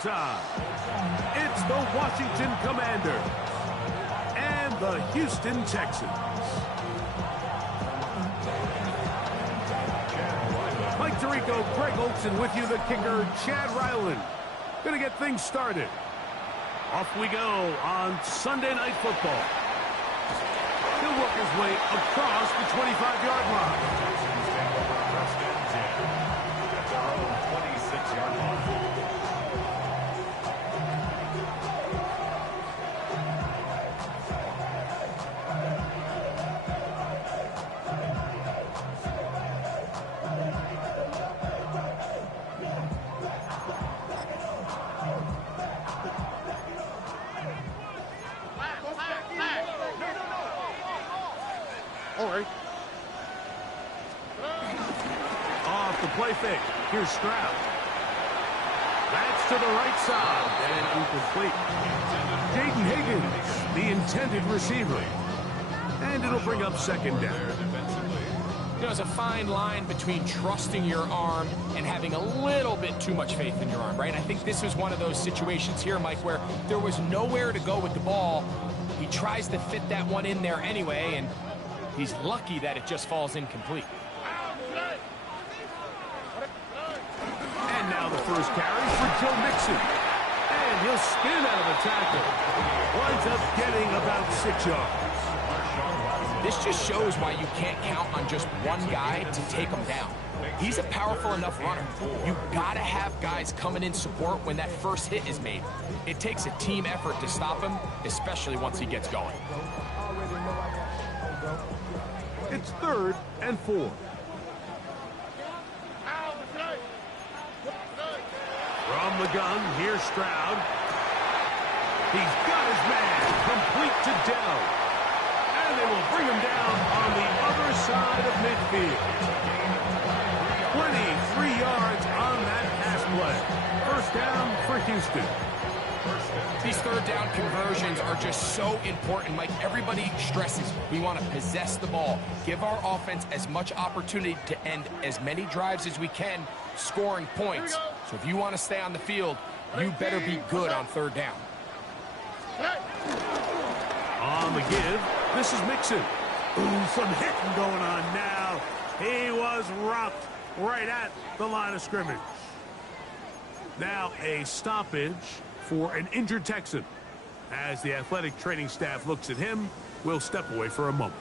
time. It's the Washington Commanders and the Houston Texans. Mike Tirico, Greg Olson with you, the kicker, Chad Ryland. Gonna get things started. Off we go on Sunday Night Football. He'll work his way across the 25-yard line. First and 10 at their own 26-yard line. All right. Off the play fake. Here's Stroud. That's to the right side and incomplete. Jaden Higgins, the intended receiver. And it'll bring up second down. You know, there's a fine line between trusting your arm and having a little bit too much faith in your arm, right? I think this was one of those situations here, Mike, where there was nowhere to go with the ball. He tries to fit that one in there anyway, and he's lucky that it just falls incomplete. And now the first carry for Joe Mixon. And he'll spin out of the tackle. Winds up getting about 6 yards. This just shows why you can't count on just one guy to take him down. He's a powerful enough runner. You gotta have guys coming in support when that first hit is made. It takes a team effort to stop him, especially once he gets going. It's 3rd and 4. From the gun, here's Stroud. He's got his man, complete to Dell. And they will bring him down on the other side of midfield. 23 yards on that pass play. First down for Houston. These third down conversions are just so important, Mike. Everybody stresses we want to possess the ball, give our offense as much opportunity to end as many drives as we can, scoring points. So if you want to stay on the field, you better be good on third down. On the give, this is Mixon. Ooh, some hitting going on now. He was rocked right at the line of scrimmage. Now a stoppage for an injured Texan. As the athletic training staff looks at him, we'll step away for a moment.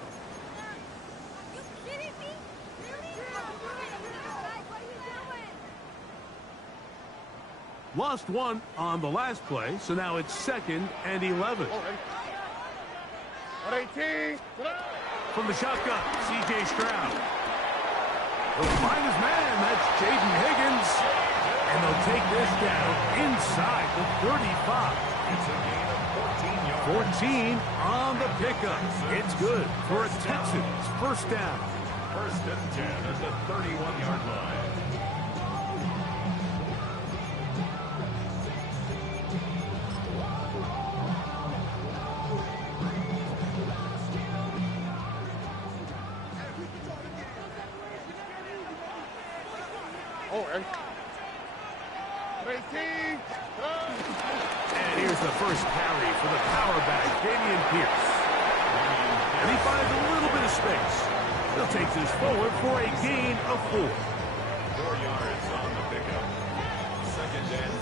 Lost one on the last play, so now it's 2nd and 11. From the shotgun, C.J. Stroud. He'll find his man. That's Jaden Higgins. And they'll take this down inside the 35. It's a gain of 14 yards. 14 on the pickup. It's good for a Texans first down. First and 10 at the 31-yard line. And here's the first carry for the power back, Dameon Pierce. And he finds a little bit of space. He'll take this forward for a gain of 4. 4 yards on the pickup. 2nd and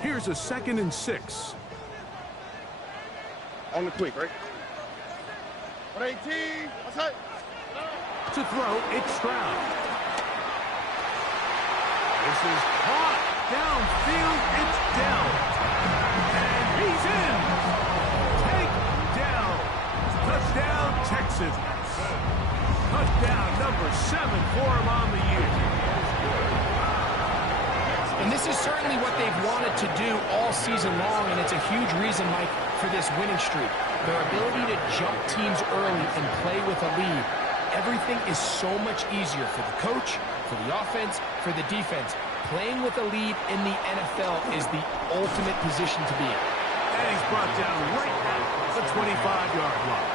6. Here's a 2nd and 6. On the quick, right? 118. What's that? To throw, it's Stroud. This is caught downfield. It's Dell. And he's in. Take down. Touchdown, Texans. Touchdown number 7 for him on the year. And this is certainly what they've wanted to do all season long, and it's a huge reason, Mike, for this winning streak. Their ability to jump teams early and play with a lead. Everything is so much easier for the coach, for the offense, for the defense. Playing with a lead in the NFL is the ultimate position to be in. And he's brought down right at the 25-yard line.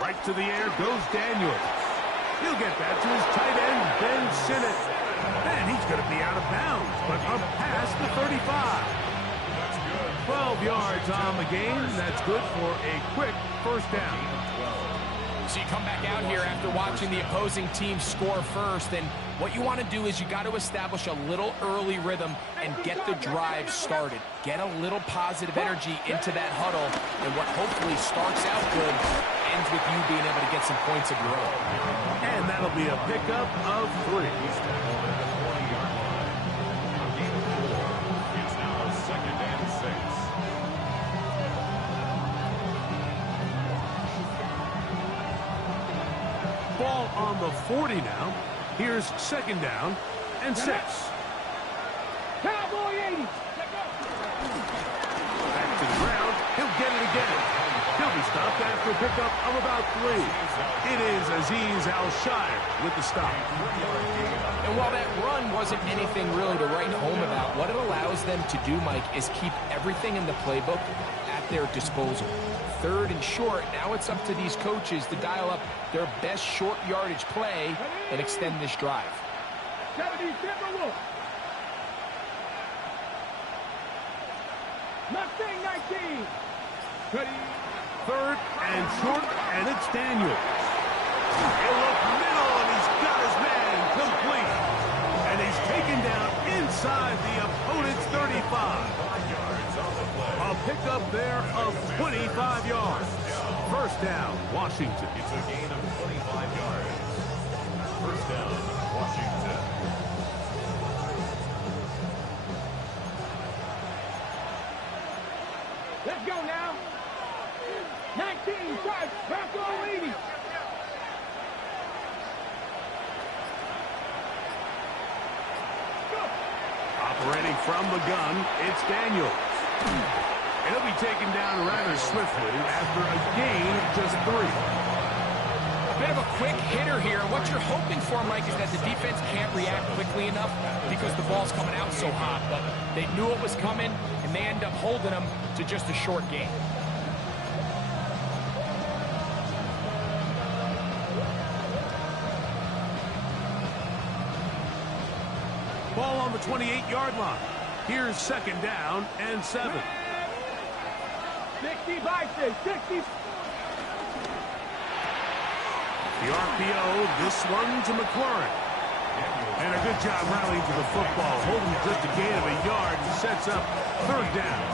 Right to the air goes Daniels. He'll get that to his tight end, Ben Sinnott. And he's going to be out of bounds, but up past the 35. 12 yards on the game. That's good for a quick first down. So you come back out here after watching the opposing team score first, and what you want to do is you got to establish a little early rhythm and get the drive started. Get a little positive energy into that huddle, and what hopefully starts out good ends with you being able to get some points of your own. And that'll be a pickup of 3. It's now 2nd and 6. Ball on the 40 now. Here's 2nd down and 6. Cowboy 80. Back to the ground. He'll get it again. He'll be stopped after a pickup of about 3. It is Azeez Al-Shire with the stop. And while that run wasn't anything really to write home about, what it allows them to do, Mike, is keep everything in the playbook at their disposal. 3rd and short, now it's up to these coaches to dial up their best short yardage play and extend this drive. Mustang 19. 3rd and short, and it's Daniels. He'll look middle, and he's got his man complete. And he's taken down inside the opponent's 35. A pickup there of 25 yards. First down, Washington. It's a gain of 25 yards. First down, Washington. Let's go now. 19, charge, Bronco 80. Operating from the gun, it's Daniels. And he'll be taken down rather swiftly after a gain of just 3. A bit of a quick hitter here. What you're hoping for, Mike, is that the defense can't react quickly enough because the ball's coming out so hot. But they knew it was coming, and they end up holding them to just a short gain. Ball on the 28-yard line. Here's 2nd down and 7. 60 by 60. The RPO, this one to McLaurin. And a good job rallying to the football, holding just a gain of a yard and sets up 3rd down.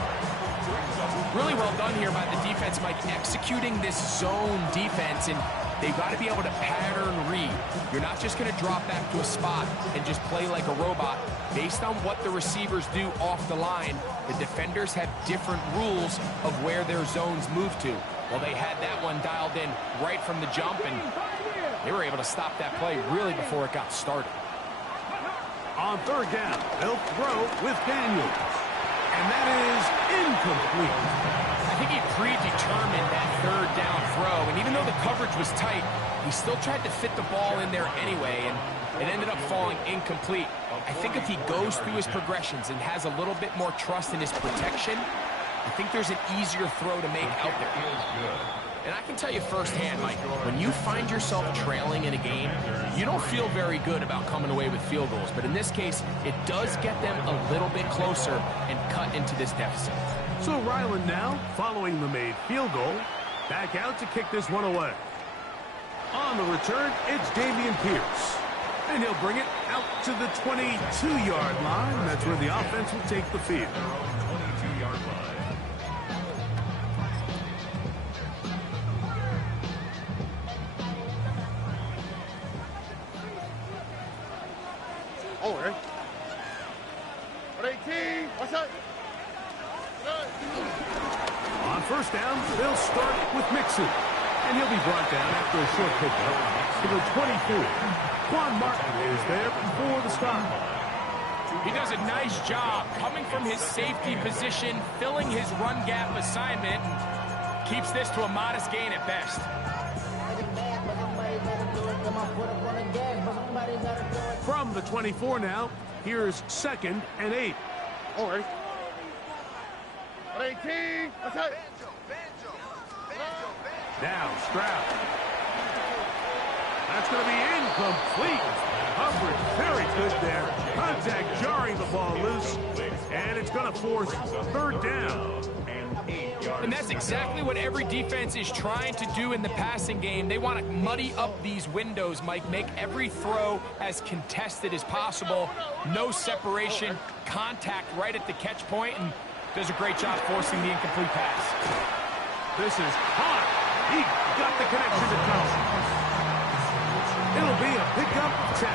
Really well done here by the defense, Mike, executing this zone defense, and they've got to be able to pattern read. You're not just going to drop back to a spot and just play like a robot. Based on what the receivers do off the line, the defenders have different rules of where their zones move to. Well, they had that one dialed in right from the jump, and they were able to stop that play really before it got started. On 3rd down, they'll throw with Daniels. And that is incomplete. I think he predetermined that 3rd down throw, and even though the coverage was tight, he still tried to fit the ball in there anyway, and it ended up falling incomplete. I think if he goes through his progressions and has a little bit more trust in his protection, I think there's an easier throw to make out there. And I can tell you firsthand, Mike, when you find yourself trailing in a game, you don't feel very good about coming away with field goals. But in this case, it does get them a little bit closer and cut into this deficit. So Ryland now, following the made field goal, back out to kick this one away. On the return, it's Dameon Pierce. And he'll bring it out to the 22-yard line. That's where the offense will take the field. 22-yard line. Over. 18. What's up? On 1st down, they'll start with Mixon. And he'll be brought down after a short pickup to the 24. Quan Martin is there for the stop. He does a nice job coming from his safety position, filling his run gap assignment, and keeps this to a modest gain at best. From the 24 now, here's 2nd and 8. Over. 18. That's it. Now Stroud. That's going to be incomplete. Coverage very good there. Contact jarring the ball loose. And it's going to force third down. And that's exactly what every defense is trying to do in the passing game. They want to muddy up these windows, Mike, make every throw as contested as possible. No separation, contact right at the catch point, and does a great job forcing the incomplete pass. This is hot. He got the connection to come. It'll be a pickup of 10.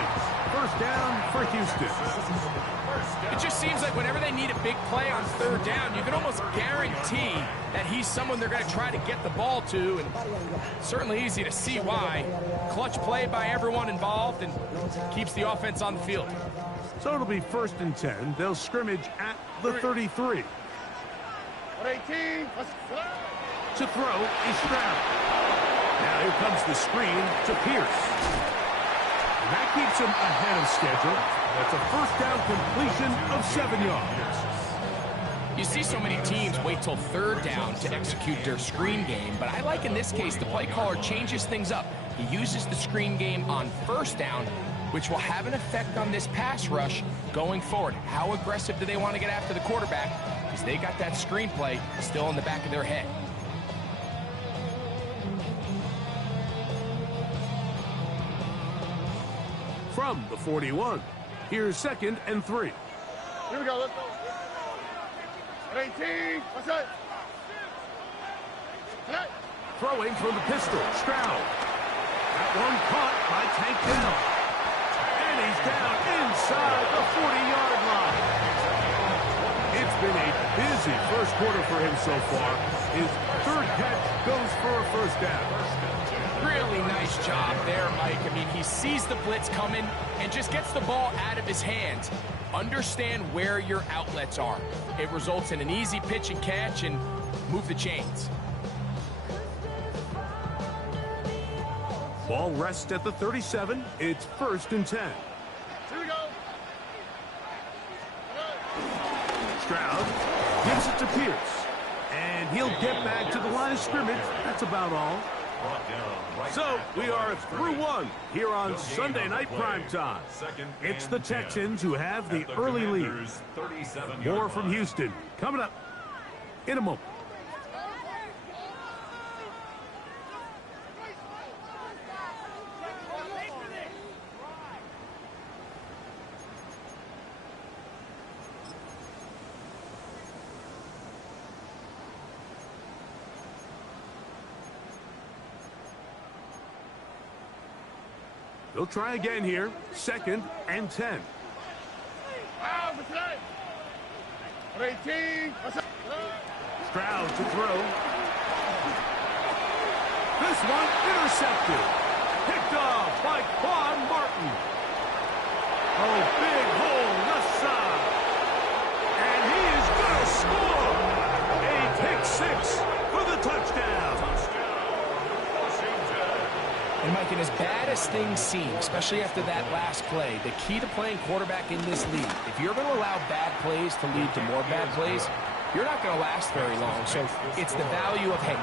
First down for Houston. It just seems like whenever they need a big play on third down, you can almost guarantee that he's someone they're going to try to get the ball to, and certainly easy to see why. Clutch play by everyone involved and keeps the offense on the field. So it'll be 1st and 10. They'll scrimmage at the 33. 18. To throw is Stroud. Now here comes the screen to Pierce. And that keeps him ahead of schedule. That's a first down completion of 7 yards. You see so many teams wait till third down to execute their screen game, but I like in this case the play caller changes things up. He uses the screen game on first down, which will have an effect on this pass rush going forward. How aggressive do they want to get after the quarterback? Because they got that screen play still in the back of their head. From the 41, here's 2nd and 3. Here we go. Let's go. 18. What's that? Throwing from the pistol, Stroud. That one caught by Tank Dell. And he's down inside the 40-yard line. It's been a busy first quarter for him so far. His third catch goes for a first down. Really nice job there, Mike. I mean, he sees the blitz coming and just gets the ball out of his hands. Understand where your outlets are. It results in an easy pitch and catch and move the chains. Ball rests at the 37. It's 1st and 10. Here we go. Stroud gives it to Pierce. And he'll get back to the line of scrimmage. That's about all. So we are through one here on Sunday Night Primetime. It's the Texans who have the early lead. More from Houston coming up in a moment. They'll try again here. 2nd and 10. Stroud to throw. This one intercepted. Picked off by Quan Martin. Oh, big hole left side. And he is going to score. A pick 6 for the touchdown. And Mike, and as bad as things seem, especially after that last play, the key to playing quarterback in this league, if you're going to allow bad plays to lead to more bad plays, you're not going to last very long. So it's the value of, hey,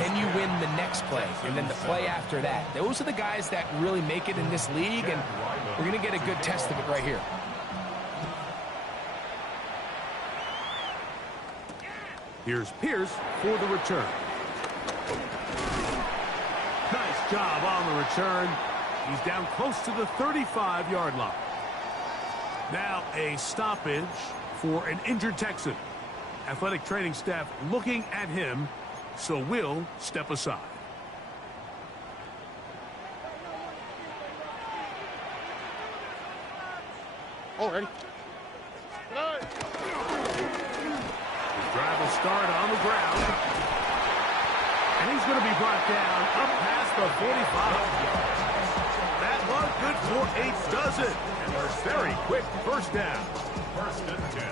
can you win the next play? And then the play after that. Those are the guys that really make it in this league, and we're going to get a good test of it right here. Here's Pierce for the return. Nice job on the return. He's down close to the 35-yard line. Now a stoppage for an injured Texan. Athletic training staff looking at him, so we'll step aside. Oh, ready? The drive will start on the ground. And he's going to be brought down up past the 45. That was good for 8 does it. Very quick first down.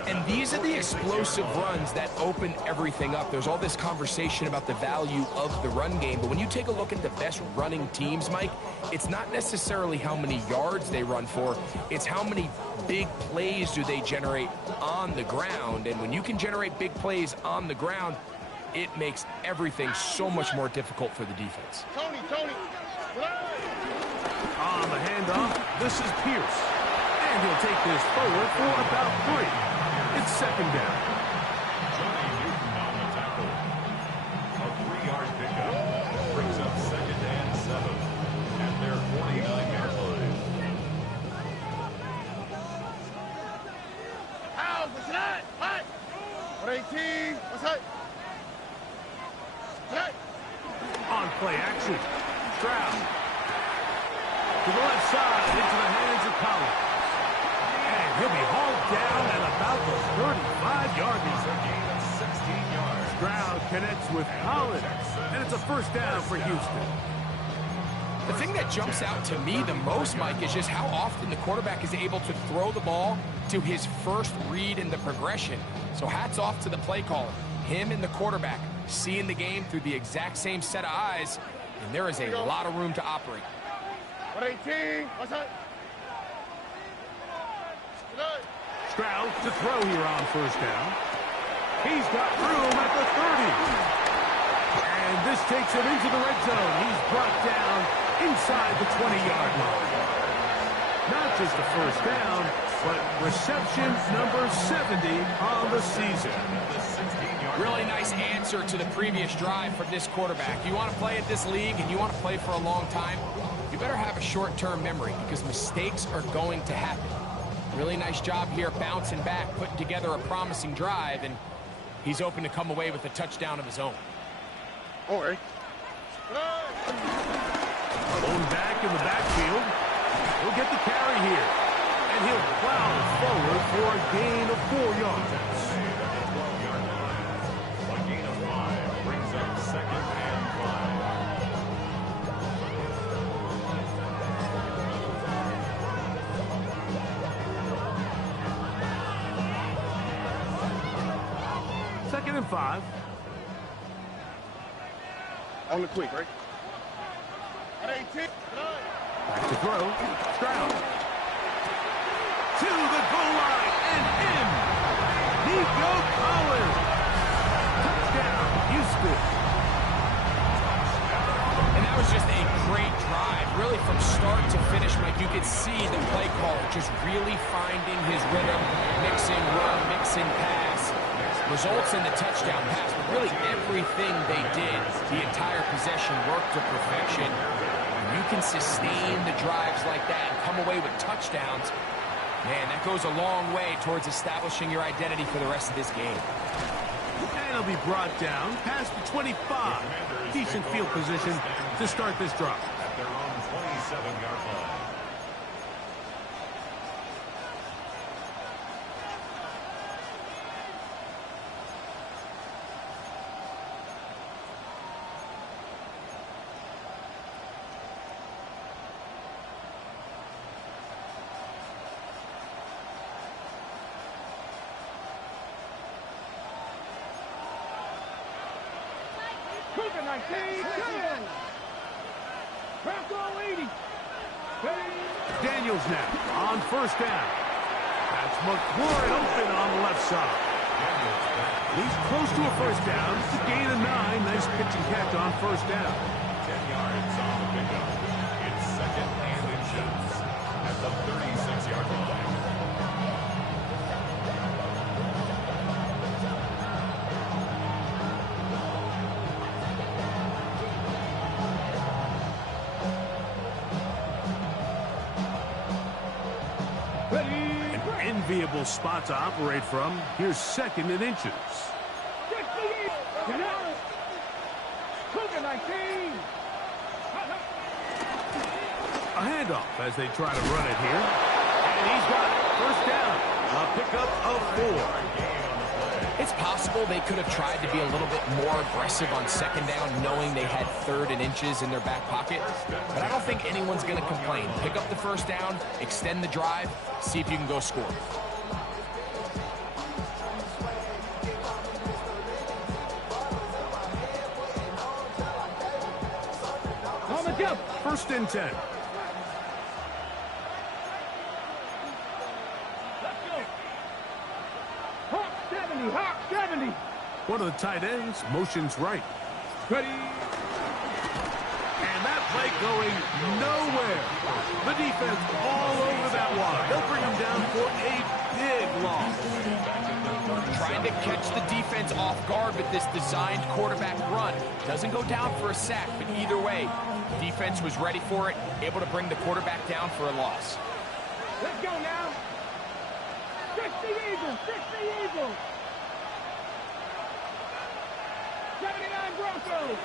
And these are the explosive runs that open everything up. There's all this conversation about the value of the run game, but when you take a look at the best running teams, Mike, it's not necessarily how many yards they run for, it's how many big plays do they generate on the ground. And when you can generate big plays on the ground, it makes everything so much more difficult for the defense. Tony. On the handoff, this is Pierce. And he'll take this forward for about 3. It's second down. Johnny Newton on the tackle. A 3-yard pickup brings up second and 7 at their 49-yard line. Out, what's that? Hot. 118, what's that? Hot. On play action. Stroud. To the left side, into the hands of Collins. And he'll be hauled down at about the 35-yard line. Gain of 16 yards. Stroud connects with Collins, and it's a first down for Houston. The thing that jumps out to me the most, Mike, is just how often the quarterback is able to throw the ball to his first read in the progression. So hats off to the play caller. Him and the quarterback seeing the game through the exact same set of eyes, and there is a lot of room to operate. 118, what's that? Stroud to throw here on first down. He's got room at the 30. And this takes him into the red zone. He's brought down inside the 20-yard line. Not just a first down, but reception number 70 on the season. Really nice answer to the previous drive from this quarterback. You want to play at this league and you want to play for a long time, you better have a short-term memory because mistakes are going to happen. Really nice job here bouncing back, putting together a promising drive, and he's open to come away with a touchdown of his own. All right. Alone back in the backfield. He'll get the carry here. And he'll plow forward for a gain of 4 yards. A gain of 5 brings up second and 5. Second and 5. On the quick, right? 118. Back to throw. Stroud. To the goal line and in. Nico Collins. Touchdown, Houston. And that was just a great drive. Really from start to finish, Mike, you could see the play caller just really finding his rhythm, mixing run, mixing pass. Results in the touchdown pass, but really everything they did, the entire possession worked to perfection. When you can sustain the drives like that and come away with touchdowns, man, that goes a long way towards establishing your identity for the rest of this game. And he'll be brought down past the 25. Decent field position to start this drive. At their own 27-yard line. Cougar 19, coming. Bronco 80. Daniels now on first down. That's McLaurin open on the left side. He's close to a first down. It's a gain of 9. Nice pitch and catch on first down. 10 yards on the pickup. It's second and inches at the 36-yard line. An enviable spot to operate from. Here's second and inches. Cougar 19. A handoff as they try to run it here. And he's got it. First down. A pickup of 4. It's possible they could have tried to be a little bit more aggressive on second down, knowing they had 3rd and inches in their back pocket. But I don't think anyone's going to complain. Pick up the first down, extend the drive, see if you can go score. First and 10. Hawk 70, Hawk 70. One of the tight ends motions right. Ready. And that play going nowhere. The defense all over that wide. They'll bring him down for a big loss. Trying to catch the defense off guard with this designed quarterback run. Doesn't go down for a sack, but either way, defense was ready for it, able to bring the quarterback down for a loss. Let's go now. 60 Eagles, 60 Eagles. 79 Broncos.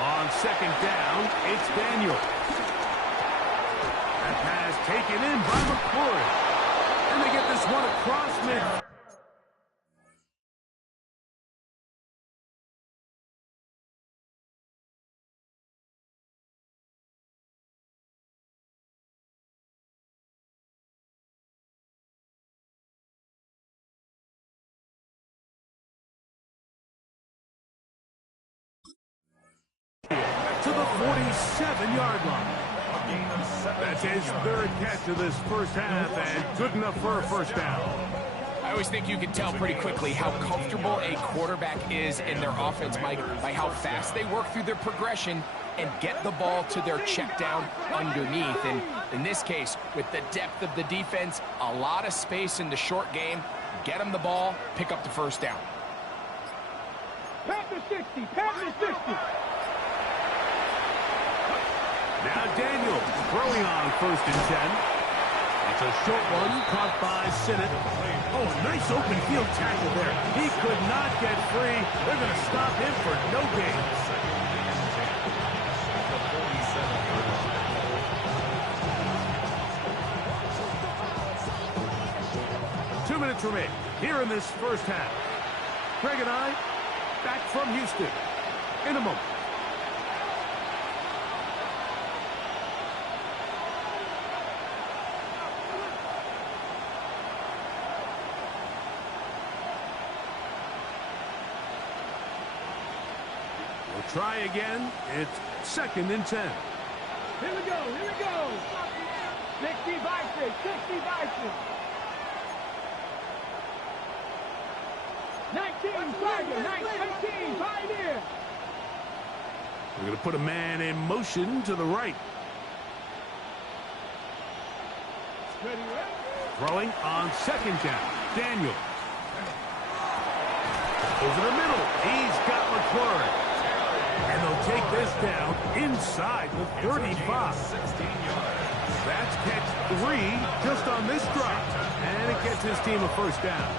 On second down, it's Daniel. That pass taken in by McCoy. And they get this one across mid. To the 47-yard line. That's his 3rd catch of this first half, and good enough for a first down. I always think you can tell pretty quickly how comfortable a quarterback is in their offense, Mike, by how fast they work through their progression and get the ball to their check down underneath. And in this case, with the depth of the defense, a lot of space in the short game, get them the ball, pick up the first down. Panther 60, Panther 60. Now Daniel throwing on first and 10. It's a short one caught by Sinnott. Oh, nice open field tackle there. He could not get free. They're going to stop him for no gain. Two minutes remaining here in this first half. Greg and I back from Houston in a moment. Try again. It's second and 10. Here we go, here we go. 60 Bison, 60 Bison. 19 Tiger, 19 Pioneer. We're going to put a man in motion to the right. Ready, ready. Throwing on second down. Daniel. Over the middle. He's got McClure. And they'll take this down inside the 35. That's catch 3 just on this drive. And it gets his team a first down.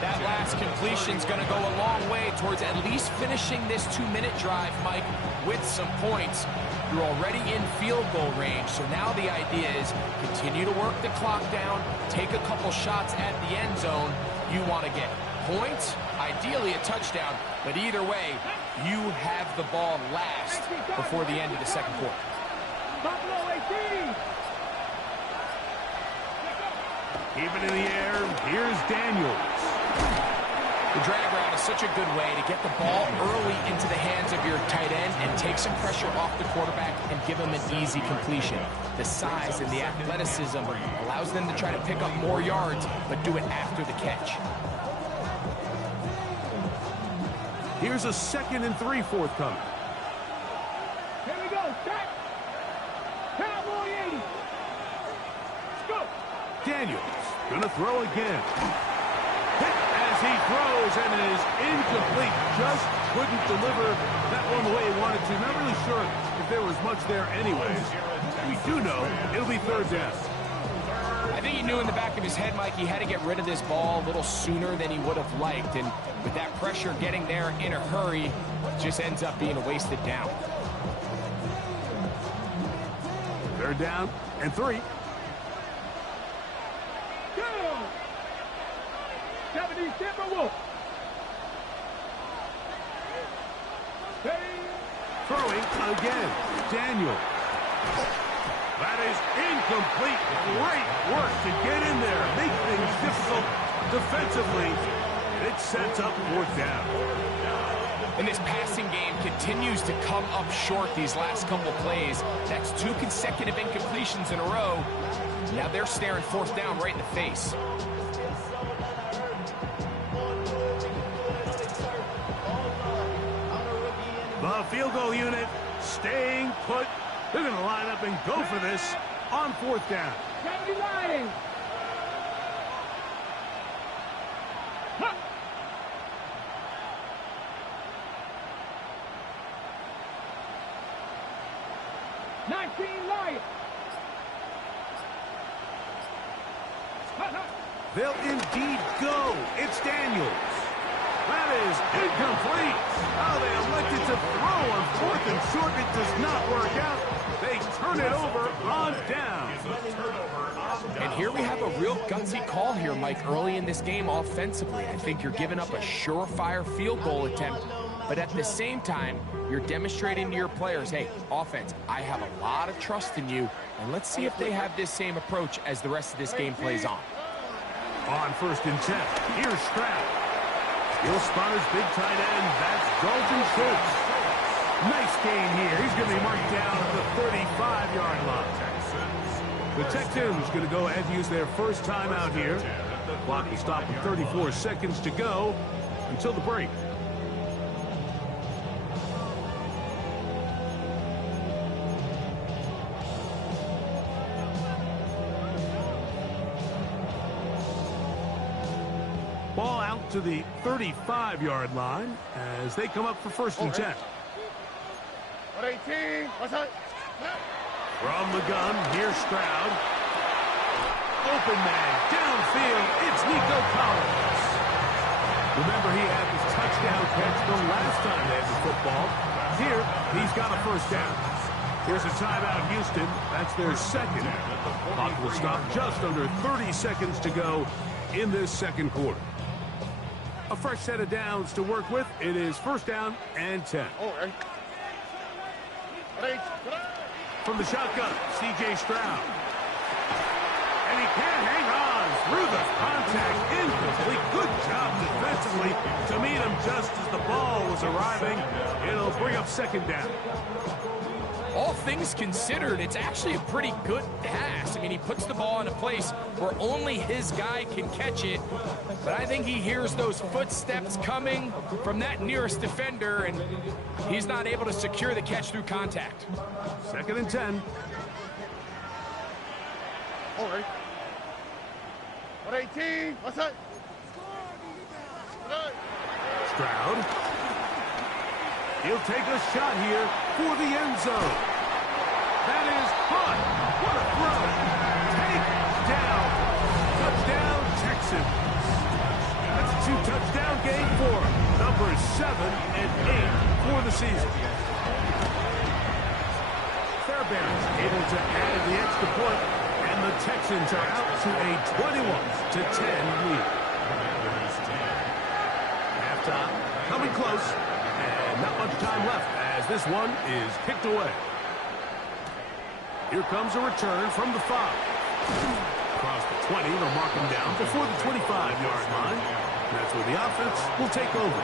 That last completion's going to go a long way towards at least finishing this 2-minute drive, Mike, with some points. You're already in field goal range, so now the idea is continue to work the clock down, take a couple shots at the end zone. You want to get points, ideally a touchdown, but either way, you have the ball last before the end of the second quarter. Buffalo 18. Keep it in the air. Here's Daniels. The drag route is such a good way to get the ball early into the hands of your tight end and take some pressure off the quarterback and give him an easy completion. The size and the athleticism allows them to try to pick up more yards, but do it after the catch. Here's a 2nd and 3 forthcoming. Here we go, set. Cowboy 80. Let's go. Daniels gonna throw again. Hit as he throws, and it is incomplete. Just couldn't deliver that one the way he wanted to. Not really sure if there was much there anyways. We do know it'll be third down. I think he knew in the back of his head, Mike, he had to get rid of this ball a little sooner than he would have liked. And with that pressure getting there in a hurry, it just ends up being a wasted down. Third down and 3. Go. 70 Timberwolves. Throwing again. Daniel. That is incomplete. Great work to get in there. Make things difficult defensively. It sets up 4th down. And this passing game continues to come up short these last couple plays. That's 2 consecutive incompletions in a row. Now they're staring 4th down right in the face. The field goal unit staying put. They're going to line up and go for this on 4th down. 79. 19 Lions. They'll indeed go. It's Daniels. That is incomplete. Oh, they elected to throw on 4th and short. It does not work out. They turn it over on down. And here we have a real gutsy call here, Mike, early in this game offensively. I think you're giving up a surefire field goal attempt, but at the same time, you're demonstrating to your players, hey, offense, I have a lot of trust in you, and let's see if they have this same approach as the rest of this game plays on. On 1st and 10, here's Stroud. He'll spot his big tight end. That's Dalton Schultz. Nice gain here. He's going to be marked down at the 35-yard line. The Texans going to go ahead and use their first timeout here. Clock will stop with 34 seconds to go until the break. Ball out to the 35-yard line as they come up for 1st and 10. 18. What's up? From the gun, here's Stroud. Open man, downfield, it's Nico Collins. Remember, he had his touchdown catch the last time they had the football. Here, he's got a 1st down. Here's a timeout, Houston. That's their 2nd. Clock will stop just under 30 seconds to go in this 2nd quarter. A fresh set of downs to work with. It is 1st down and 10. From the shotgun, C.J. Stroud. And he can't hang on through the contact. Incomplete. Good job defensively to meet him just as the ball was arriving. It'll bring up 2nd down. All things considered, it's actually a pretty good pass. I mean, he puts the ball in a place where only his guy can catch it. But I think he hears those footsteps coming from that nearest defender, and he's not able to secure the catch through contact. 2nd and 10. All right. 18. What's that? Stroud. He'll take a shot here for the end zone. That is caught. What a throw. Take down. Touchdown, Texans. That's a 2-touchdown game for numbers 7 and 8 for the season. Fairbairn's able to add the extra point, and the Texans are out to a 21-10 lead. Halftime coming close. And not much time left as this one is kicked away. Here comes a return from the 5. Across the 20, they'll mark him down before the 25-yard line. And that's where the offense will take over.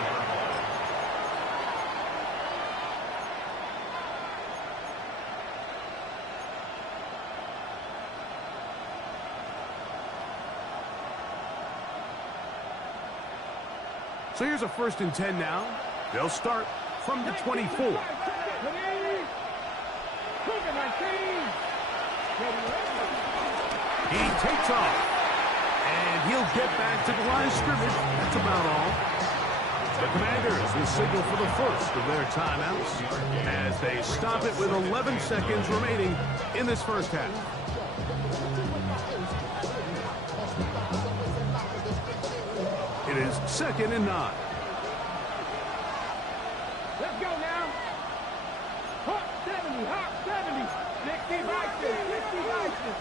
So here's a 1st and 10 now. They'll start from the 24. He takes off, and he'll get back to the line of scrimmage. That's about all. The Commanders will signal for the first of their timeouts as they stop it with 11 seconds remaining in this 1st half. It is 2nd and 9. Let's go now. Hot 70, hot 70. 60 Bison, 60 Bison.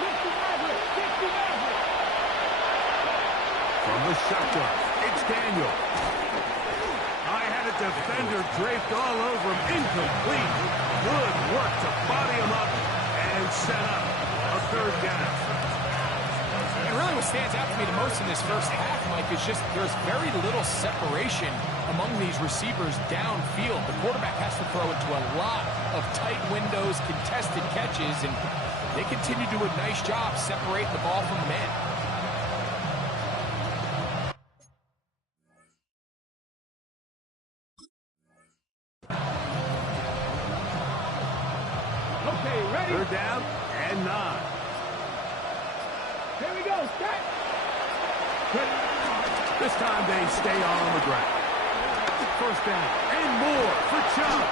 60 Bison, the shotgun. It's Daniel. I had a defender draped all over him. Incomplete. Good work to body him up and set up a third down. And really what stands out to me the most in this first half, Mike, is just there's very little separation among these receivers downfield. The quarterback has to throw into a lot of tight windows, contested catches, and they continue to do a nice job separating the ball from the man. Okay, ready? Third down and 9. Here we go, set. This time they stay on the ground. First down and more for Chubb.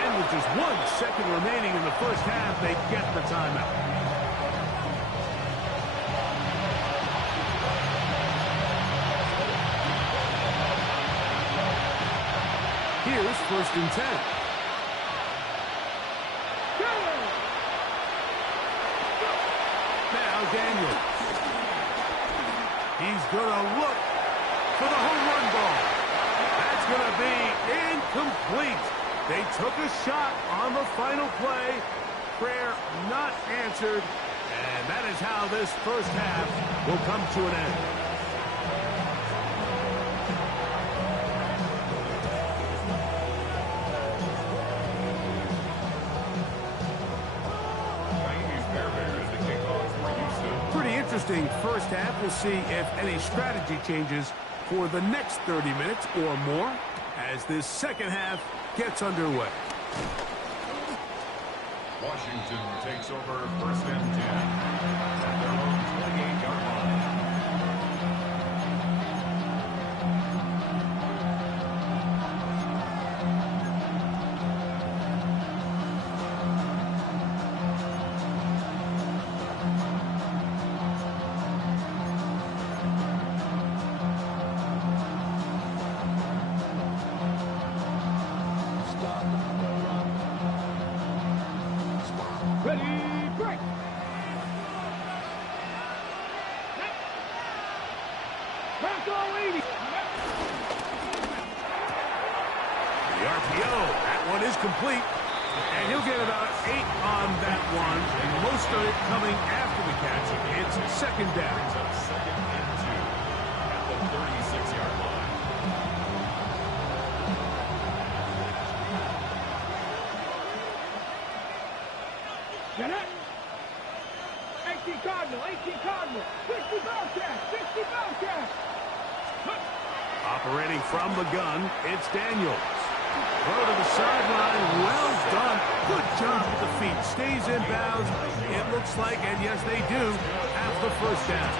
And with just 1 second remaining in the first half, they get the timeout. Here's first and 10. Now Daniels. He's going to look for the home run ball. That's going to be incomplete. They took a shot on the final play. Prayer not answered. And that is how this first half will come to an end. Pretty interesting first half. We'll see if any strategy changes for the next 30 minutes or more as this second half gets underway. Washington takes over first and 10 at their own 28-yard line. Ready, break. Back all 80. The RPO, that one is complete. And he'll get about 8 on that one. Most of it coming after the catch. It's second down. Brings up second and 2 at the 36-yard line. Get it. 18 Cardinal, 18 Cardinal. 60 Bellcat, 60 Bellcat. Operating from the gun, it's Daniels. Throw to the sideline. Well done. Good job with the feet. Stays in bounds. It looks like, and yes, they do, have the first down.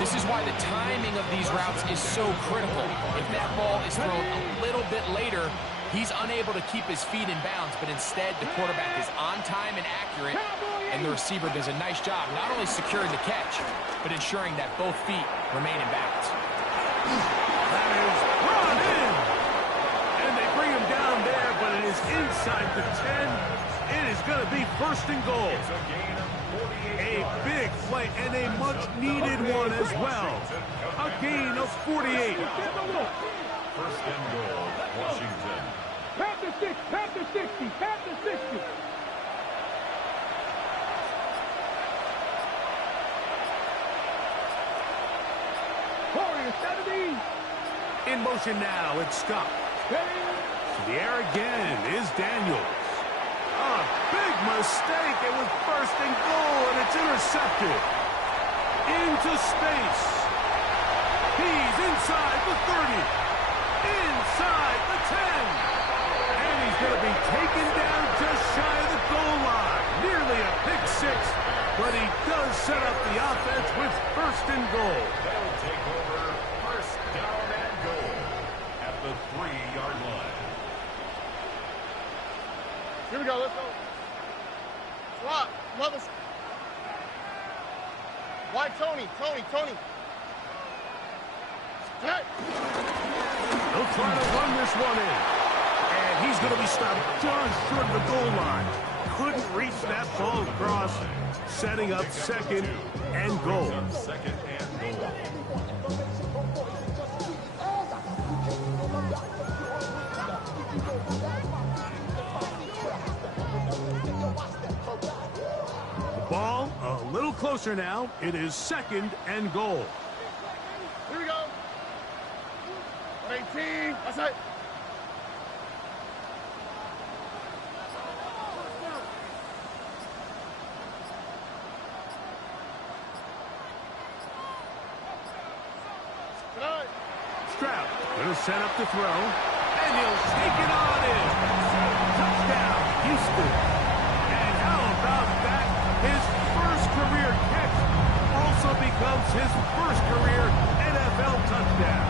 This is why the timing of these routes is so critical. If that ball is thrown a little bit later, he's unable to keep his feet in bounds, but instead the quarterback is on time and accurate, and the receiver does a nice job not only securing the catch, but ensuring that both feet remain in bounds. That is brought in. And they bring him down there, but it is inside the 10. It is going to be first and goal. It's a gain of 48 A yards. big play and a much-needed one as well. A gain of 48. First and goal, Washington. Panther 6, Panther 60, Panther 60. Warrior 70. In motion now, it's Scott. To the air again is Daniels. A big mistake. It was first and goal, and it's intercepted. Into space. He's inside the 30. Inside the 10. And he's going to be taken down just shy of the goal line. Nearly a pick six, but he does set up the offense with first and goal. They'll take over first down and goal at the 3-yard line. Here we go, let's go. Swap, mother. Why Tony? Hey. They'll try to run this one in. And he's going to be stopped just short of the goal line. couldn't reach that ball across, setting up second and goal. Second and goal. The ball a little closer now. It is second and goal. Here we go. 18. That's it. Stroud going to set up the throw, and he'll take it on in. Touchdown, Houston. And how about that? His first career catch also becomes his first career NFL touchdown.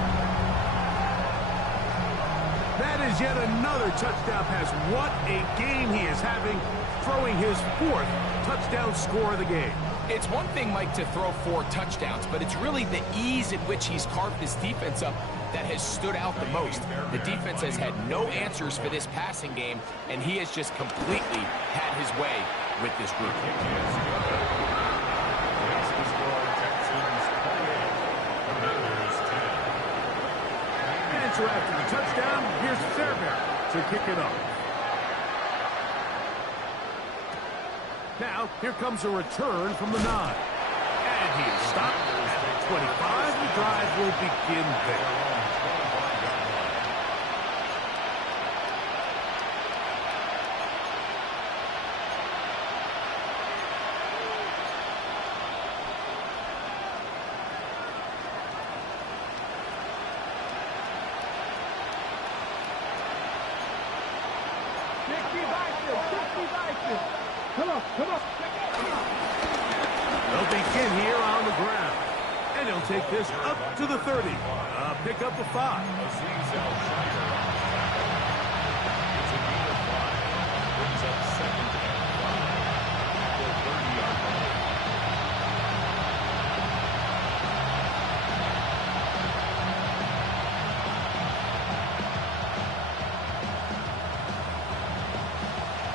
That is yet another touchdown pass. What a game he is having, throwing his fourth touchdown score of the game. It's one thing, Mike, to throw 4 touchdowns, but it's really the ease in which he's carved his defense up that has stood out the most. The defense has had no answers for this passing game, and he has just completely had his way with this group. And so after the touchdown, here's Fairbairn to kick it off. Now, here comes a return from the 9. And he is stopped at the 25. The drive will begin there. Come on, come on. They'll begin here on the ground. And he'll take this up to the 30. Pick up a 5.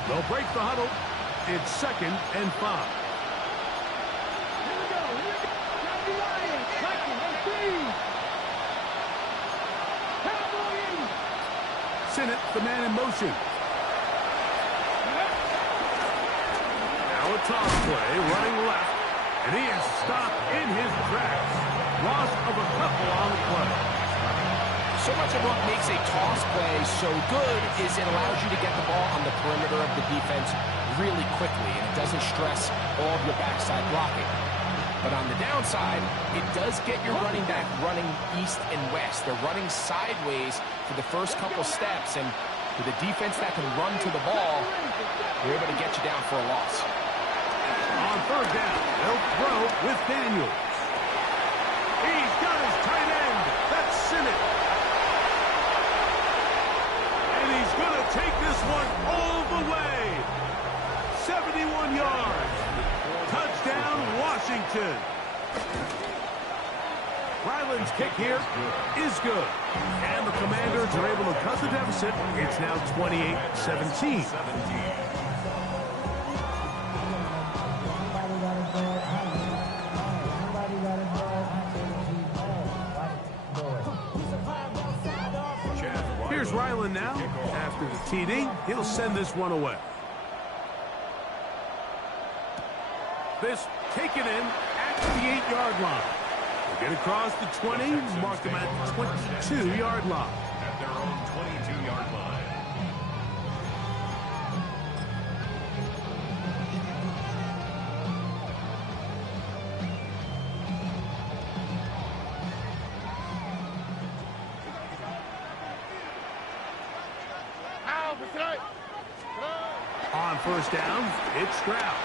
They'll break the huddle. It's second and 5. Here we go. Johnny Ryan, second and 3. Cowboys. Sinnott, the man in motion. Now a toss play, running left. And he is stopped in his tracks. Loss of a couple on the play. So much of what makes a toss play so good is it allows you to get the ball on the perimeter of the defense really quickly, and it doesn't stress all of your backside blocking. But on the downside, it does get your running back running east and west. They're running sideways for the first couple steps, and with a defense that can run to the ball, they're able to get you down for a loss. On third down, they'll throw with Daniels. He's got his tight end. That's Sinnott. And he's going to take this one all the way. 71 yards. Touchdown, Washington. Ryland's kick here is good. And the Commanders are able to cut the deficit. It's now 28-17. Here's Ryland now. After the TD, he'll send this one away. This taken in at the 8-yard line. They get across the 20, mark them at the 22-yard line. At their own 22-yard line. On first down, it's Stroud.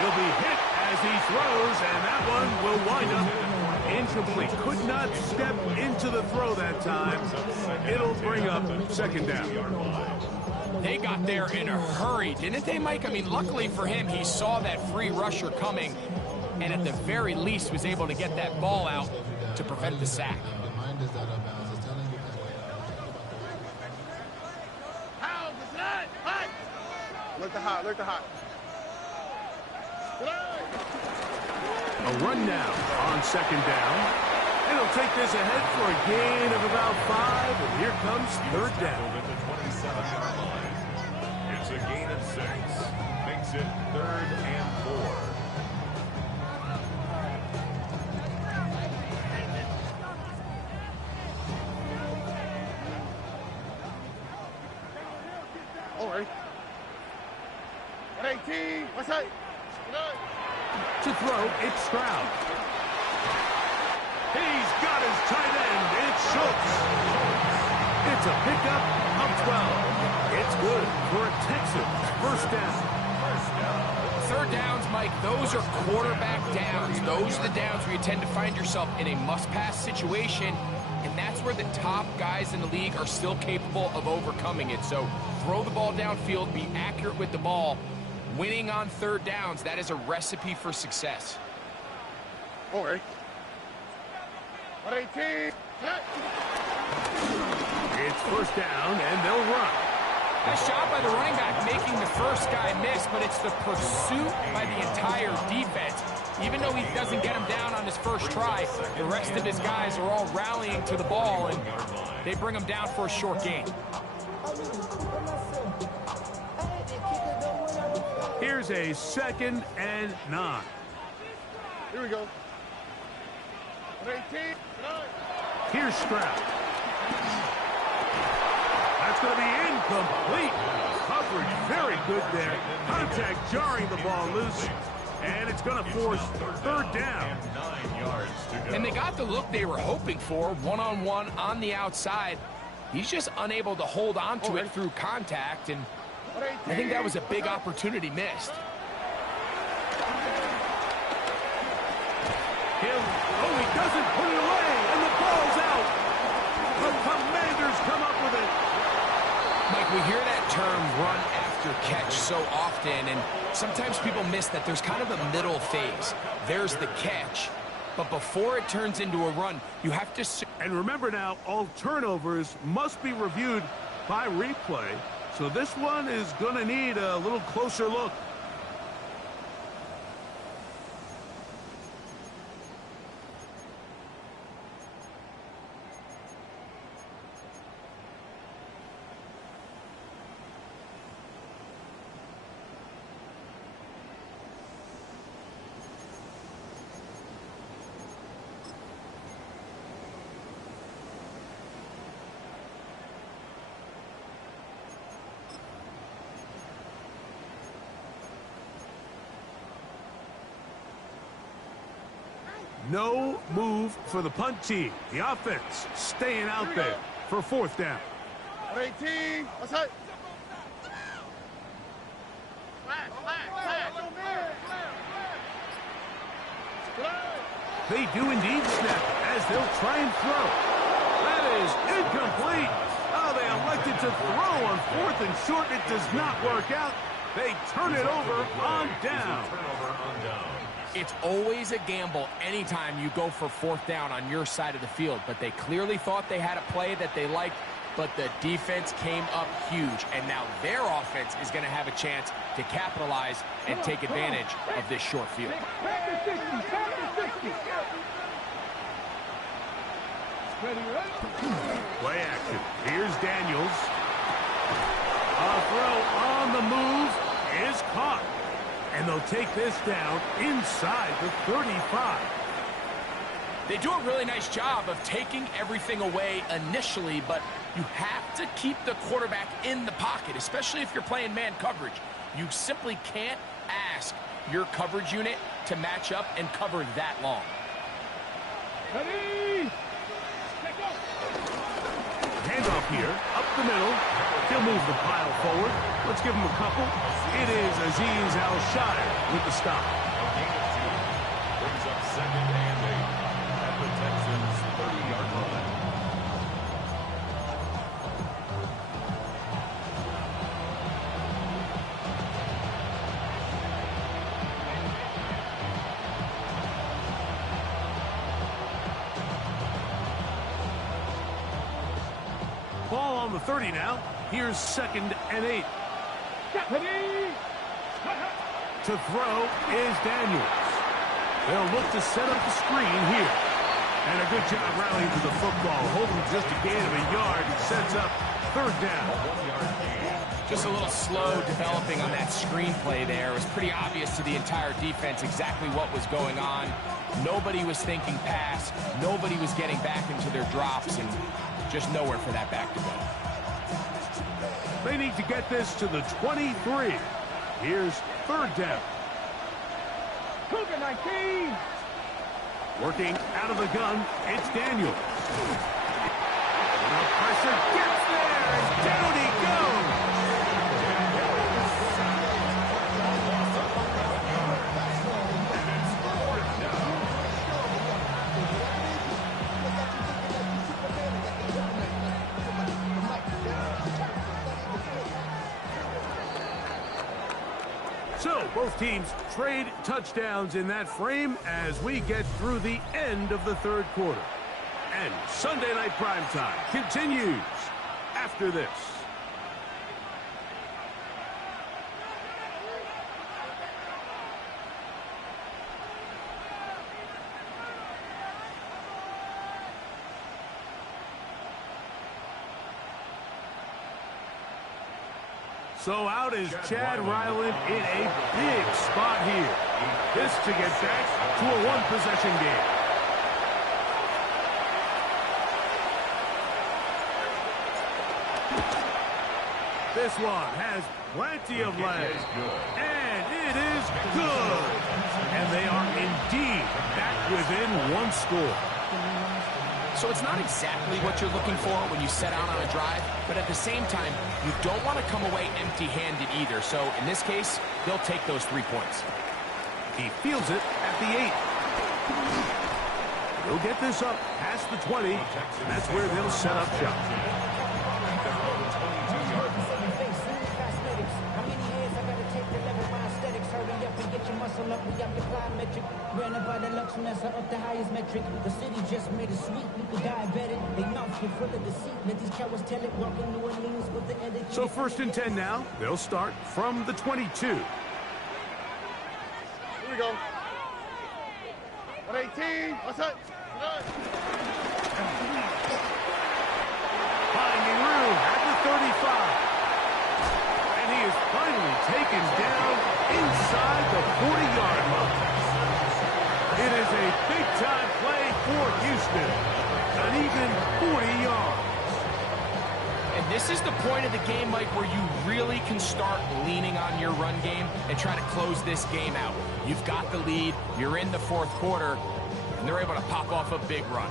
He'll be hit as he throws, and that one will wind up incomplete. Could not step into the throw that time. It'll bring up second down. They got there in a hurry, didn't they, Mike? I mean, luckily for him, he saw that free rusher coming, and at the very least was able to get that ball out to prevent the sack. Look the hot, look the hot. A run now on second down. And he'll take this ahead for a gain of about 5. And here comes third down. At the 27-yard line. It's a gain of 6. Makes it 3rd and 4. All right. 118. What's that? To throw, it's Stroud. He's got his tight end. It's Schultz. It's a pickup of 12. It's good for a Texans first down. Third downs, Mike, those are quarterback downs. Those are the downs where you tend to find yourself in a must-pass situation, and that's where the top guys in the league are still capable of overcoming it. So throw the ball downfield, be accurate with the ball. Winning on third downs, that is a recipe for success. All right. 118. It's first down, and they'll run. Nice job by the running back making the first guy miss, but it's the pursuit by the entire defense. Even though he doesn't get him down on his first try, the rest of his guys are all rallying to the ball, and they bring him down for a short gain. Here's a 2nd and 9. Here we go. 118. Here's Stroud. That's going to be incomplete. Coverage very good there. Contact jarring the ball loose. And it's going to force third down. 9 yards to go. And they got the look they were hoping for, one-on-one on the outside. He's just unable to hold on to it through contact, and I think that was a big opportunity missed. He doesn't put it away, and the ball's out. The Commanders come up with it. Mike, we hear that term run after catch so often, and sometimes people miss that there's kind of a middle phase. There's the catch, but before it turns into a run, you have to... And remember now, all turnovers must be reviewed by replay, so this one is going to need a little closer look. No move for the punt team. The offense staying out there for fourth down. 118. What's that? They do indeed snap as they'll try and throw. That is incomplete. Oh, they elected to throw on 4th and short. It does not work out. They turn it over on down. It's always a gamble anytime you go for 4th down on your side of the field, but they clearly thought they had a play that they liked, but the defense came up huge, and now their offense is going to have a chance to capitalize and take advantage of this short field. Play action. Here's Daniels. A throw on the move is caught. And they'll take this down inside the 35. They do a really nice job of taking everything away initially, but you have to keep the quarterback in the pocket, especially if you're playing man coverage. You simply can't ask your coverage unit to match up and cover that long. Ready? Handoff here, up the middle. He'll move the pile forward. Let's give him a couple. It is Azeez Al-Shire with the stop. A gain of 2. Brings up 2nd and 8 at the Texans' 30-yard line. Ball on the 30 now. Here's 2nd and 8. To throw is Daniels. They'll look to set up the screen here. And a good job rallying to the football. Holding just a gain of a yard. Sets up third down. Just a little slow developing on that screenplay there. It was pretty obvious to the entire defense exactly what was going on. Nobody was thinking pass. Nobody was getting back into their drops, and just nowhere for that back to go. They need to get this to the 23. Here's third down. Cougar 19. Working out of the gun, it's Daniels. The pressure gets there, and down he goes. So, both teams trade touchdowns in that frame as we get through the end of the third quarter. And Sunday Night Primetime continues after this. So out is Chad Ryland in a big spot here. This to get back to a one-possession game. This one has plenty of legs. And it is good. And they are indeed back within one score. So it's not exactly what you're looking for when you set out on a drive, but at the same time, you don't want to come away empty-handed either. So in this case, they'll take those 3 points. He fields it at the 8. He'll get this up past the 20. That's where they'll set up shop. Up the highest metric. The city just made it sweet. People diabetic. They mouth get full of deceit. Let these cowards tell it. Walking New Orleans with the edit. So first and 10 now. They'll start from the 22. Here we go. 118. What's up? Finding room at the 35. And he is finally taken down inside the 40-yard line. It is a big-time play for Houston. An even 40 yards. And this is the point of the game, Mike, where you really can start leaning on your run game and try to close this game out. You've got the lead, you're in the fourth quarter, and they're able to pop off a big run.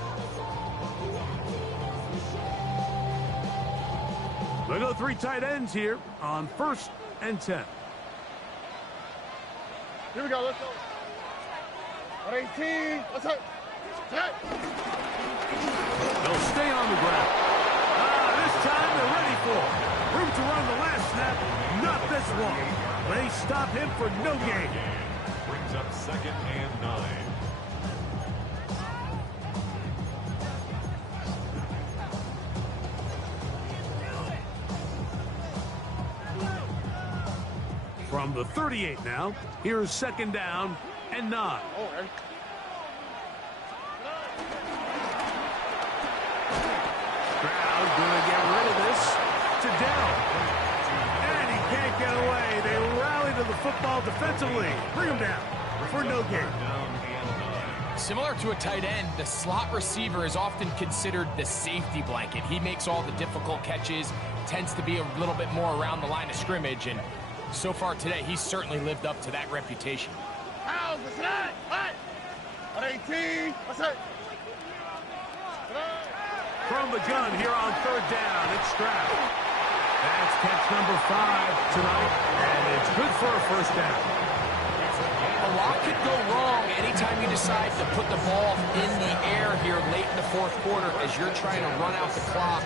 They'll go 3 tight ends here on first and 10. Here we go. Let's go. 118. What's up? They'll stay on the ground. This time they're ready for it. Room to run the last snap. Not this one. They stop him for no gain. Brings up second and 9. From the 38 now, here's second down and 9. Oh, okay. Stroud gonna get rid of this to Dell. And he can't get away. They rally to the football defensively. Bring him down for no gain. Similar to a tight end, the slot receiver is often considered the safety blanket. He makes all the difficult catches, tends to be a little bit more around the line of scrimmage, and so far today, he's certainly lived up to that reputation. How's the slide? What? 118. What's up? From the gun here on third down, it's Stroud. That's catch number 5 tonight, and it's good for a first down. A lot could go wrong anytime you decide to put the ball in the air here late in the fourth quarter as you're trying to run out the clock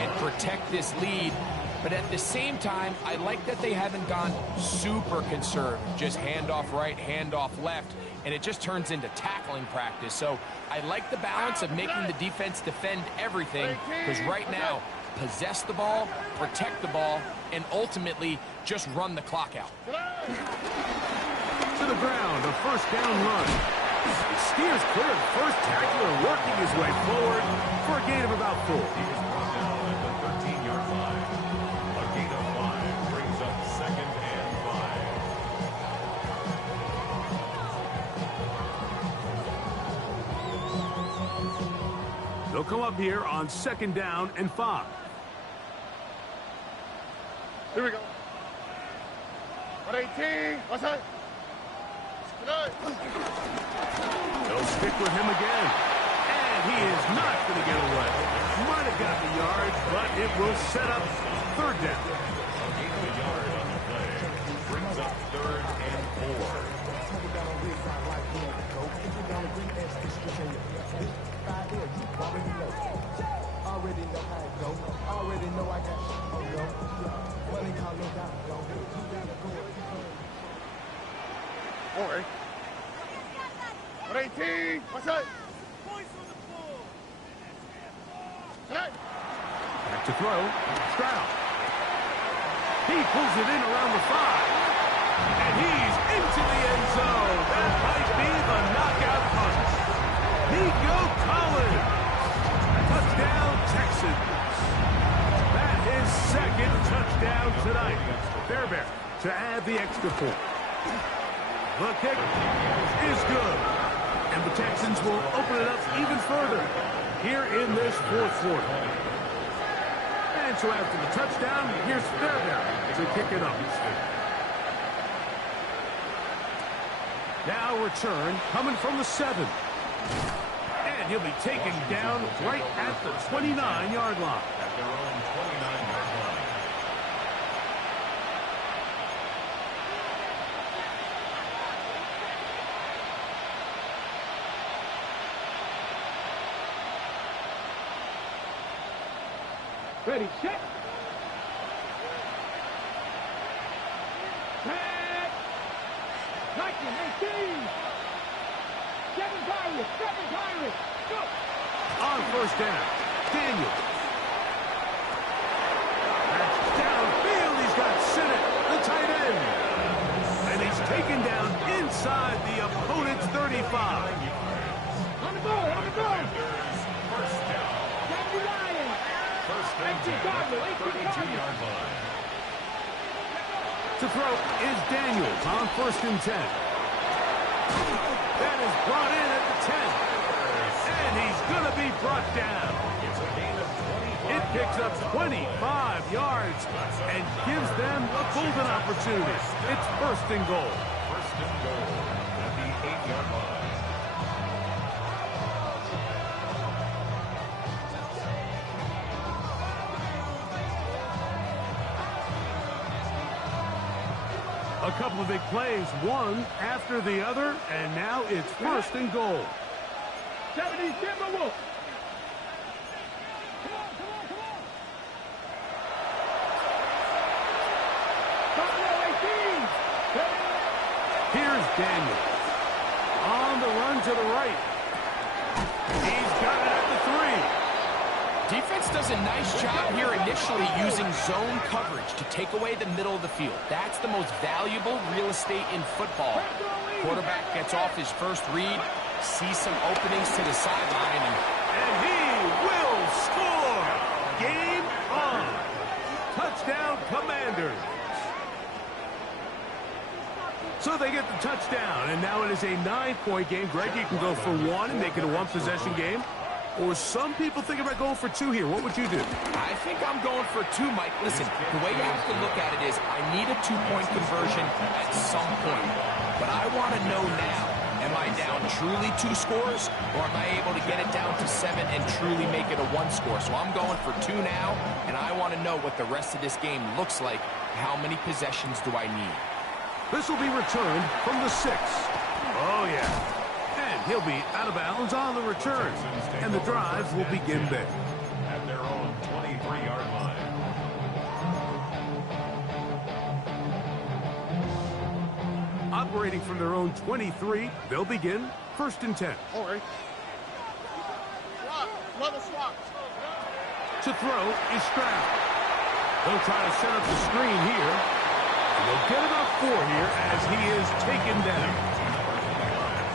and protect this lead. But at the same time, I like that they haven't gone super conservative. Just handoff right, handoff left, and it just turns into tackling practice. So I like the balance of making the defense defend everything, because right now, possess the ball, protect the ball, and ultimately just run the clock out. To the ground, a first down run. He steers clear of the first tackler, working his way forward for a gain of about 4. He is brought down at the 13-yard line. A gain of 5 brings up 2nd and 5. They'll come up here on 2nd down and 5. Here we go. 118. What's that? They'll stick with him again. And he is not going to get away. Might have got the yards, but it will set up 3rd down. A gain of a yard on the play brings up 3rd and 4. Already know how it go. Already know I got oh no. Money call no doubt go. You gotta go. All right. 118. What's that? Tonight. Back to throw. Stroud. He pulls it in around the 5. And he's into the end zone. That might be the knockout punch. Nico Collins. Touchdown, Texans. That is 2nd touchdown tonight. Fairbairn to add the extra point. The kick is good. And the Texans will open it up even further here in this 4th quarter. And so after the touchdown, here's Fairbairn to kick it up. Now return coming from the 7. And he'll be taken down right at the 29-yard line. At their own 29-yard line. Ready, check. Tag. 1918. 7 Pirates. Go. On 1st down, Daniel. That's downfield. He's got Sinnott, the tight end. And he's taken down inside the opponent's 35. On the ball. First down. First and 10 at the 32-yard line. To throw is Daniels on 1st and 10. That is brought in at the 10. And he's going to be brought down. It's a gain of 25. It picks up 25 yards and gives them a golden opportunity. It's 1st and goal. First and goal at the 8-yard line. A couple of big plays, one after the other, and now it's 1st and goal. 70 Timberwolves. Here's Daniels. On the run to the right. He's got it at the 3. Defense does a nice job here initially using zone coverage to take away the middle of the field. That's the most valuable real estate in football. Quarterback gets off his first read, sees some openings to the sideline, and he will score! Game on! Touchdown, Commanders! So they get the touchdown, and now it is a 9-point game. Greg, you can go for 1 and make it a 1-possession game. Or some people think about going for 2 here. What would you do? I think I'm going for 2, Mike. Listen, the way you have to look at it is I need a 2-point conversion at some point. But I want to know now, am I down truly 2 scores, or am I able to get it down to 7 and truly make it a 1 score? So I'm going for 2 now, and I want to know what the rest of this game looks like. How many possessions do I need? This will be returned from the 6. Oh, yeah. And he'll be out of bounds on the return. And the drive will begin there. At their own 23-yard line. Operating from their own 23, they'll begin 1st and 10. All right. Swap. Another swap. To throw is Stroud. They'll try to set up the screen here. And they'll get about 4 here as he is taken down.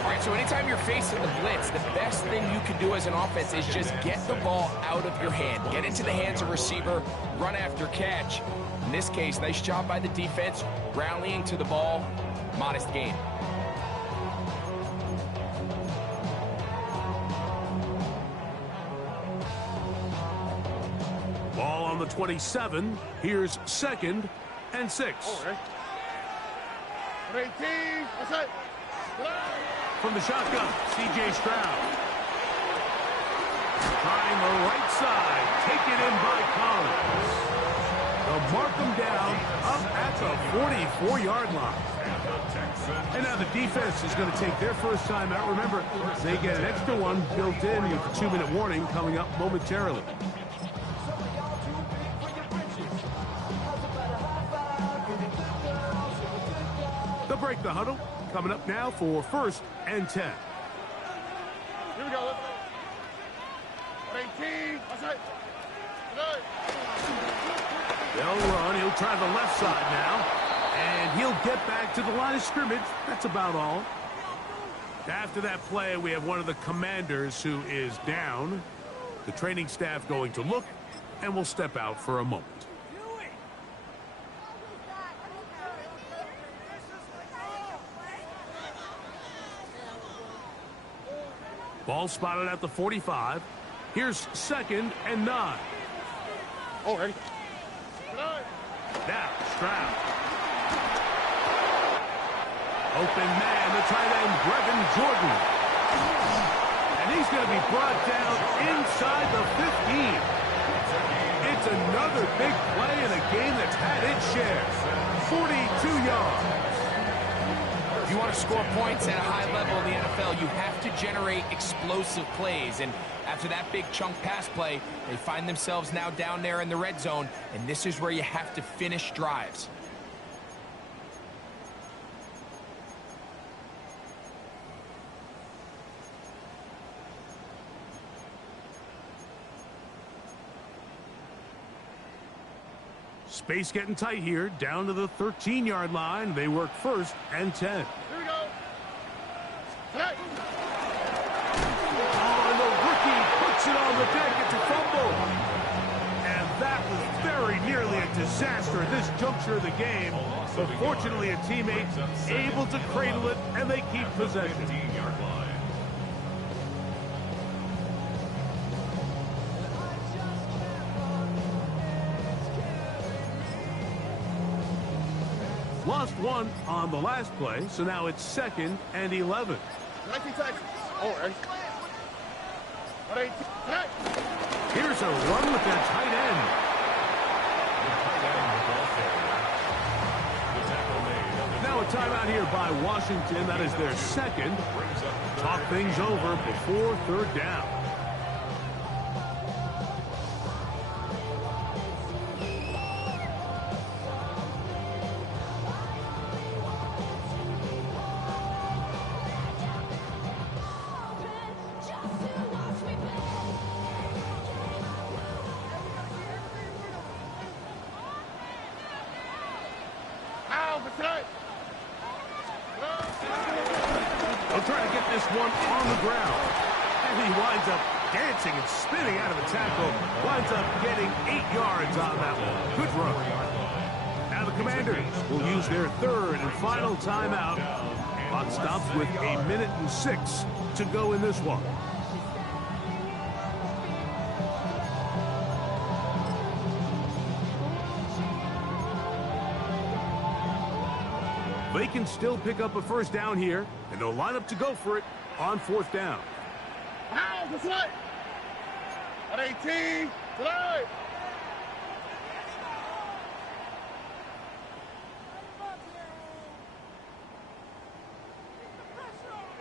All right, so anytime you're facing the blitz, the best thing you can do as an offense is just get the ball out of your hand. Get into the hands of receiver, run after catch. In this case, nice job by the defense, rallying to the ball, modest gain. Ball on the 27. Here's 2nd and 6. Okay. 18. That's it. From the shotgun, C.J. Stroud. Trying the right side. Taken in by Collins. They'll mark him down up at the 44-yard line. And now the defense is going to take their first time out. Remember, they get an extra one built in with the 2-minute warning coming up momentarily. They'll break the huddle. Coming up now for 1st and 10. Here we go. Let's go. 18. That's it. Good. They'll run. He'll try the left side now. And he'll get back to the line of scrimmage. That's about all. After that play, we have one of the commanders who is down. The training staff going to look, and will step out for a moment. Ball spotted at the 45. Here's 2nd and 9. Oh, ready. Now, Stroud. Open man, the tight end, Brevin Jordan. And he's going to be brought down inside the 15. It's another big play in a game that's had its share. 42 yards. If you want to score points at a high level in the NFL, you have to generate explosive plays. And after that big chunk pass play, they find themselves now down there in the red zone, and this is where you have to finish drives. Space getting tight here, down to the 13-yard line. They work 1st and 10. Here we go. Tonight. Oh, and the rookie puts it on the deck. It's a fumble. And that was very nearly a disaster at this juncture of the game. But fortunately, a teammate able to cradle it, and they keep possession. 15-yard line. Lost one on the last play, so now it's 2nd and 11. 19 seconds. Oh, ready. 18. Tonight. Here's a run with that tight end. Now a timeout here by Washington. That is their 2nd. Talk things over before 3rd down. They'll try to get this one on the ground. And he winds up dancing and spinning out of the tackle. Winds up getting 8 yards on that one. Good run. Now the Commanders will use their 3rd and final timeout. Clock stops with 1:06 to go in this one. They can still pick up a 1st down here, and they'll line up to go for it on 4th down. How? That's right. At 18. Tonight.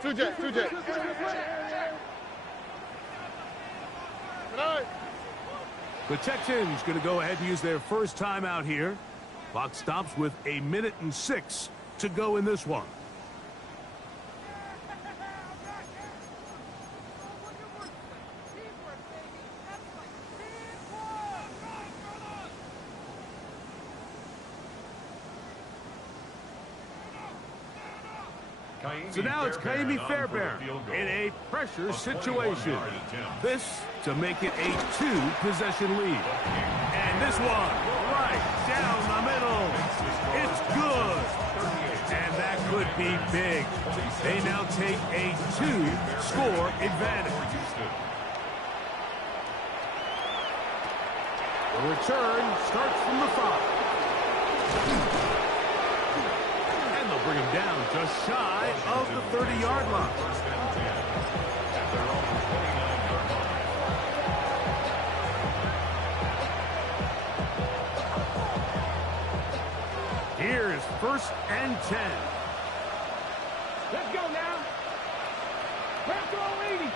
Two jets. Tonight. The Texans going to go ahead and use their 1st timeout here. Clock stops with 1:06 to go in this one. So now it's Kaimi Fairbairn in a pressure situation. This to make it a 2-possession lead. And this one, right down the middle. It's good. And that could be big. They now take a 2-score advantage. The return starts from the 5. And they'll bring him down just shy of the 30-yard line. Here's 1st and 10. Let's go now. Let's go, 80.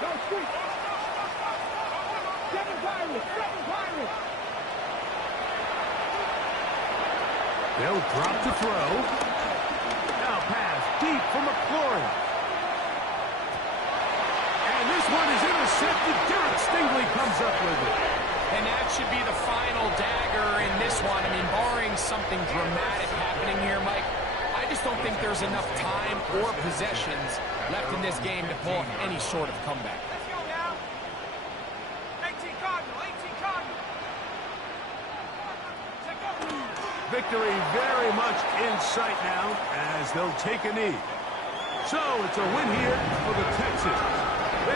Go, street. Second pirate. They'll drop to throw. Now pass deep for McLaurin. And this one is intercepted. Derek Stingley comes up with it. And that should be the final dagger in this one. I mean, barring something dramatic happening here, Mike, I just don't think there's enough time or possessions left in this game to pull any sort of comeback. Let's go now. 18 Cardinal. Check out. Victory very much in sight now as they'll take a knee. So it's a win here for the Texans.